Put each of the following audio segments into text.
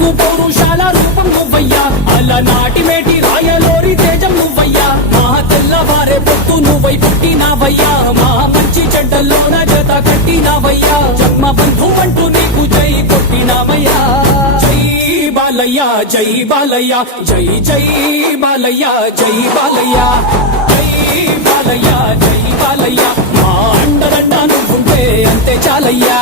నాలుగు పౌరుషాల రూపం నువ్వయ్యా, అలనాటి మేటి రాయలోరి తేజం నువ్వయ్యా, మా తెల్లవారే పొత్తు నువ్వై పుట్టినావయ్యా, మా మంచి చెడ్డల్లోన జత కట్టినావయ్యా, జన్మ బంధు అంటూ నీకు జై కొట్టినామయ్యా. జై బాలయ్య జై బాలయ్య జై జై బాలయ్య జై బాలయ్య జై బాలయ్య జై బాలయ్య, మా అండదండ నువ్వుంటే అంతే చాలయ్యా.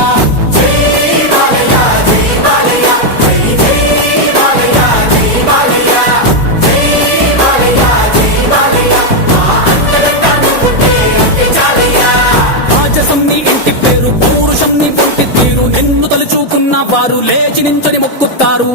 ఇంటి పేరు పౌరుషం నీ పొట్టి తీరు, నిన్ను తలుచుకున్న వారు లేచి నించని మొక్కుతారు.